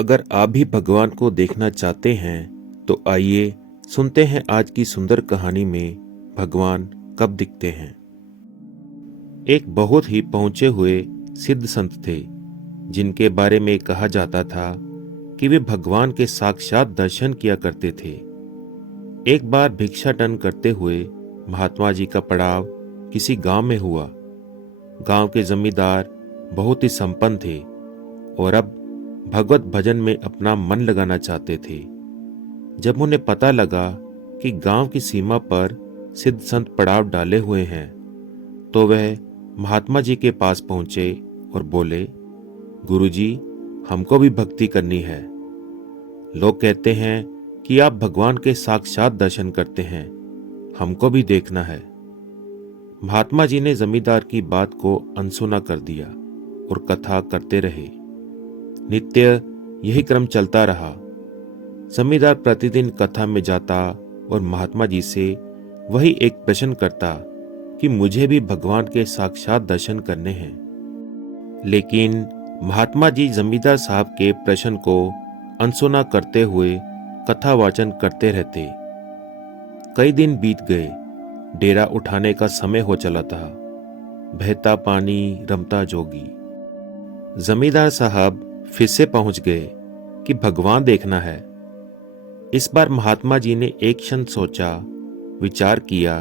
अगर आप भी भगवान को देखना चाहते हैं तो आइए सुनते हैं आज की सुंदर कहानी में भगवान कब दिखते हैं। एक बहुत ही पहुंचे हुए सिद्ध संत थे जिनके बारे में कहा जाता था कि वे भगवान के साक्षात दर्शन किया करते थे। एक बार भिक्षाटन करते हुए महात्मा जी का पड़ाव किसी गांव में हुआ। गांव के जमींदार बहुत ही संपन्न थे और अब भगवत भजन में अपना मन लगाना चाहते थे। जब उन्हें पता लगा कि गांव की सीमा पर सिद्ध संत पड़ाव डाले हुए हैं तो वह महात्मा जी के पास पहुंचे और बोले, गुरुजी, हमको भी भक्ति करनी है। लोग कहते हैं कि आप भगवान के साक्षात दर्शन करते हैं, हमको भी देखना है। महात्मा जी ने जमींदार की बात को अनसुना कर दिया और कथा करते रहे। नित्य यही क्रम चलता रहा। जमींदार प्रतिदिन कथा में जाता और महात्मा जी से वही एक प्रश्न करता कि मुझे भी भगवान के साक्षात दर्शन करने हैं। लेकिन महात्मा जी जमींदार साहब के प्रश्न को अनसुना करते हुए कथा वाचन करते रहते। कई दिन बीत गए। डेरा उठाने का समय हो चला था। बहता पानी रमता जोगी। जमींदार साहब फिर से पहुंच गए कि भगवान देखना है। इस बार महात्मा जी ने एक क्षण सोचा, विचार किया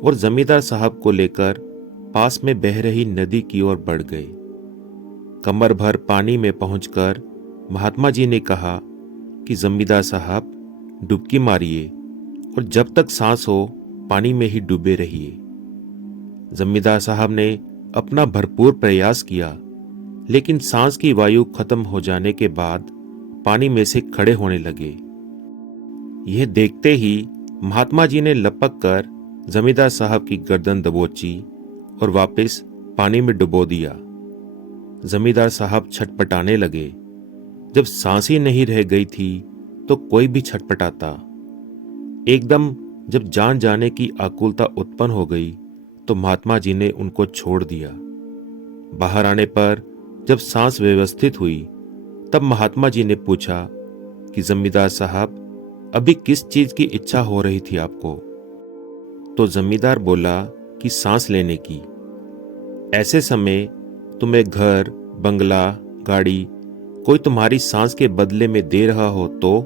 और जमींदार साहब को लेकर पास में बह रही नदी की ओर बढ़ गए। कमर भर पानी में पहुंचकर महात्मा जी ने कहा कि जमींदार साहब, डुबकी मारिए और जब तक सांस हो पानी में ही डूबे रहिए। जमींदार साहब ने अपना भरपूर प्रयास किया, लेकिन सांस की वायु खत्म हो जाने के बाद पानी में से खड़े होने लगे। यह देखते ही महात्मा जी ने लपक कर जमींदार साहब की गर्दन दबोची और वापस पानी में डुबो दिया। जमींदार साहब छटपटाने लगे। जब सांस ही नहीं रह गई थी तो कोई भी छटपटाता। एकदम जब जान जाने की आकुलता उत्पन्न हो गई तो महात्मा जी ने उनको छोड़ दिया। बाहर आने पर जब सांस व्यवस्थित हुई तब महात्मा जी ने पूछा कि जमींदार साहब, अभी किस चीज की इच्छा हो रही थी आपको? तो जमींदार बोला कि सांस लेने की। ऐसे समय तुम्हें घर, बंगला, गाड़ी कोई तुम्हारी सांस के बदले में दे रहा हो तो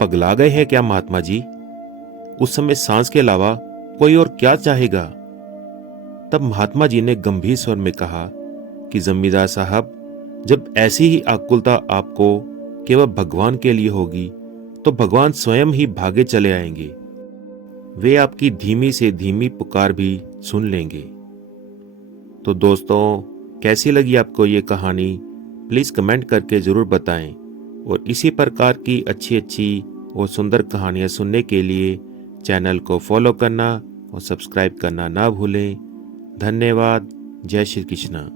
पगला गए हैं क्या महात्मा जी? उस समय सांस के अलावा कोई और क्या चाहेगा? तब महात्मा जी ने गंभीर स्वर में कहा कि जमींदार साहब, जब ऐसी ही आकुलता आपको केवल भगवान के लिए होगी तो भगवान स्वयं ही भागे चले आएंगे। वे आपकी धीमी से धीमी पुकार भी सुन लेंगे। तो दोस्तों, कैसी लगी आपको ये कहानी? प्लीज कमेंट करके जरूर बताएं और इसी प्रकार की अच्छी अच्छी और सुंदर कहानियां सुनने के लिए चैनल को फॉलो करना और सब्सक्राइब करना ना भूलें। धन्यवाद। जय श्री कृष्ण।